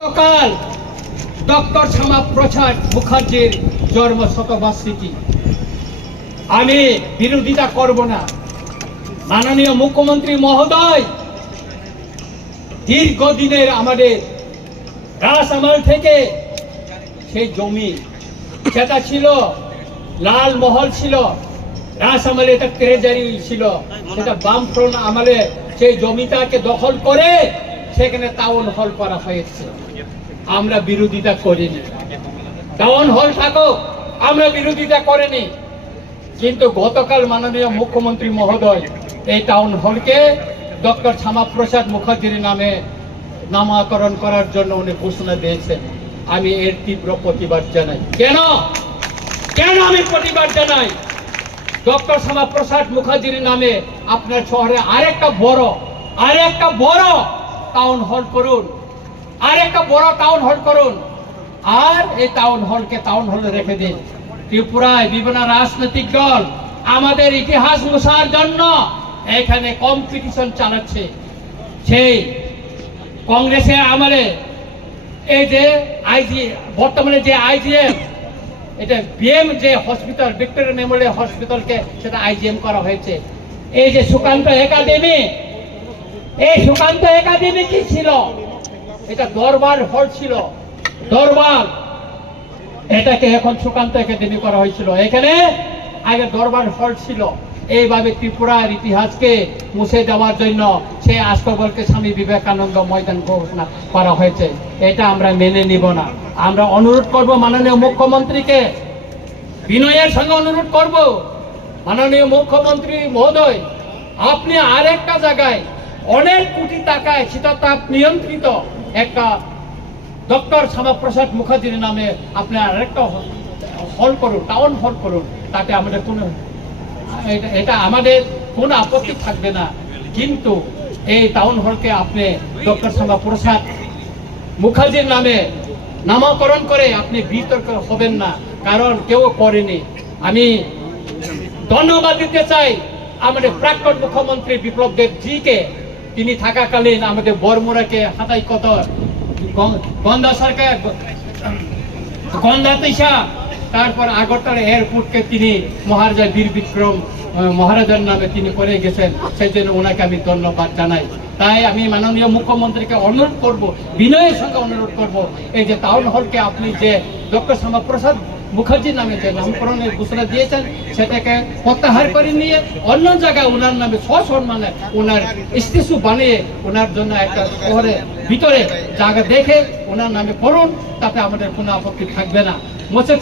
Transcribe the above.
কাল ডক্টর শ্যামাপ্রসাদ মুখার্জির জন্ম শতবার্ষিকী। আমি বিরোধিতা করব না। মাননীয় মুখ্যমন্ত্রী মহোদয় দীর্ঘদিনের আমাদের রাজআমল থেকে সেই জমি সেটা ছিল লাল মহল ছিল, রাজআমলে এটা ট্রেজারি ছিল, সেটা বামফ্রন্ট আমলে সেই জমিটাকে দখল করে সেখানে টাউন হল করা হয়েছে। আমরা বিরোধিতা করিনি, টাউন হল থাকুক, আমরা বিরোধিতা করিনি। কিন্তু গতকাল মাননীয় মুখ্যমন্ত্রী মহোদয় এই টাউন হলকে ডক্টর শ্যামাপ্রসাদ মুখার্জির নামে নামকরণ করার জন্য উনি ঘোষণা দিয়েছেন। আমি এর তীব্র প্রতিবাদ জানাই। কেন আমি প্রতিবাদ জানাই? ডক্টর শ্যামাপ্রসাদ মুখার্জির নামে আপনার শহরে আরেকটা বড় টাউন হল করুন, আরেকটা বড় টাউন হল করুন, আর এই টাউন হলকে টাউন হলে রেখে দিন। ত্রিপুরায় বিভিন্ন রাজনৈতিক দল আমাদের ইতিহাস মুছার জন্য এখানে কম্পিটিশন চালাচ্ছে। সেই কংগ্রেসের আমলে এই যে বর্তমানে যে আইজিএম, এটা বিএম যে হসপিটাল, ভিক্টোরিয়া মেমোরিয়াল হসপিটালকে সেটা আইজিএম করা হয়েছে। এই যে সুকান্ত একাডেমি, এই সুকান্ত একাডেমি কি ছিল? এটা দরবার হল ছিল, দরবার, এটাকে এখন সুকান্ত একাডেমি করা হয়েছিল। এখানে আগে দরবার হল ছিল। এইভাবে ত্রিপুরার ইতিহাসকে মুছে দেওয়ার জন্য সেই আস্তবলকে স্বামী বিবেকানন্দ ময়দান ঘোষণা করা হয়েছে। এটা আমরা মেনে নিব না। আমরা অনুরোধ করব মাননীয় মুখ্যমন্ত্রীকে, বিনয়ের সঙ্গে অনুরোধ করব, মাননীয় মুখ্যমন্ত্রী মহোদয়, আপনি আরেকটা জায়গায় অনেক কোটি টাকায় শীতাতাপ নিয়ন্ত্রিত একটা ডক্টর শ্যামাপ্রসাদ মুখার্জির নামে আপনি আরেকটা হল করুন, টাউন হল করুন, তাতে আমাদের এটা আমাদের কোনো আপত্তি থাকবে না। কিন্তু এই টাউন হলকে আপনি ডক্টর শ্যামাপ্রসাদ মুখার্জির নামে নামকরণ করে আপনি বিতর্ক হবেন না, কারণ কেউ করেনি। আমি ধন্যবাদ দিতে চাই আমাদের প্রাক্তন মুখ্যমন্ত্রী বিপ্লব দেব জিকে। তিনি থাকাকালীন আমাদের বরমুড়াকে হাতাই কতর, গন্ধা সরকার, গন্ধা তৈশা, তারপর আগরতলা এয়ারপোর্টকে তিনি মহারাজা বীর বিক্রম মহারাজার নামে তিনি করে গেছেন। সেই জন্য ওনাকে আমি ধন্যবাদ জানাই। তাই আমি মাননীয় মুখ্যমন্ত্রীকে অনুরোধ করব, বিনয়ের সঙ্গে অনুরোধ করব, এই যে টাউন হলকে আপনি যে ডক্টর শ্যামাপ্রসাদ মুখার্জির নামে যে নামকরণের ঘোষণা দিয়েছেন সেটাকে প্রত্যাহার করে নিয়ে অন্য জায়গায় ওনার নামে সসম্মানে ওনার স্ট্যাচু বানিয়ে ওনার জন্য একটা শহরে ভিতরে জায়গা দেখে ওনার নামে করুন, তাতে আমাদের কোনো আপত্তি থাকবে না। মোশেক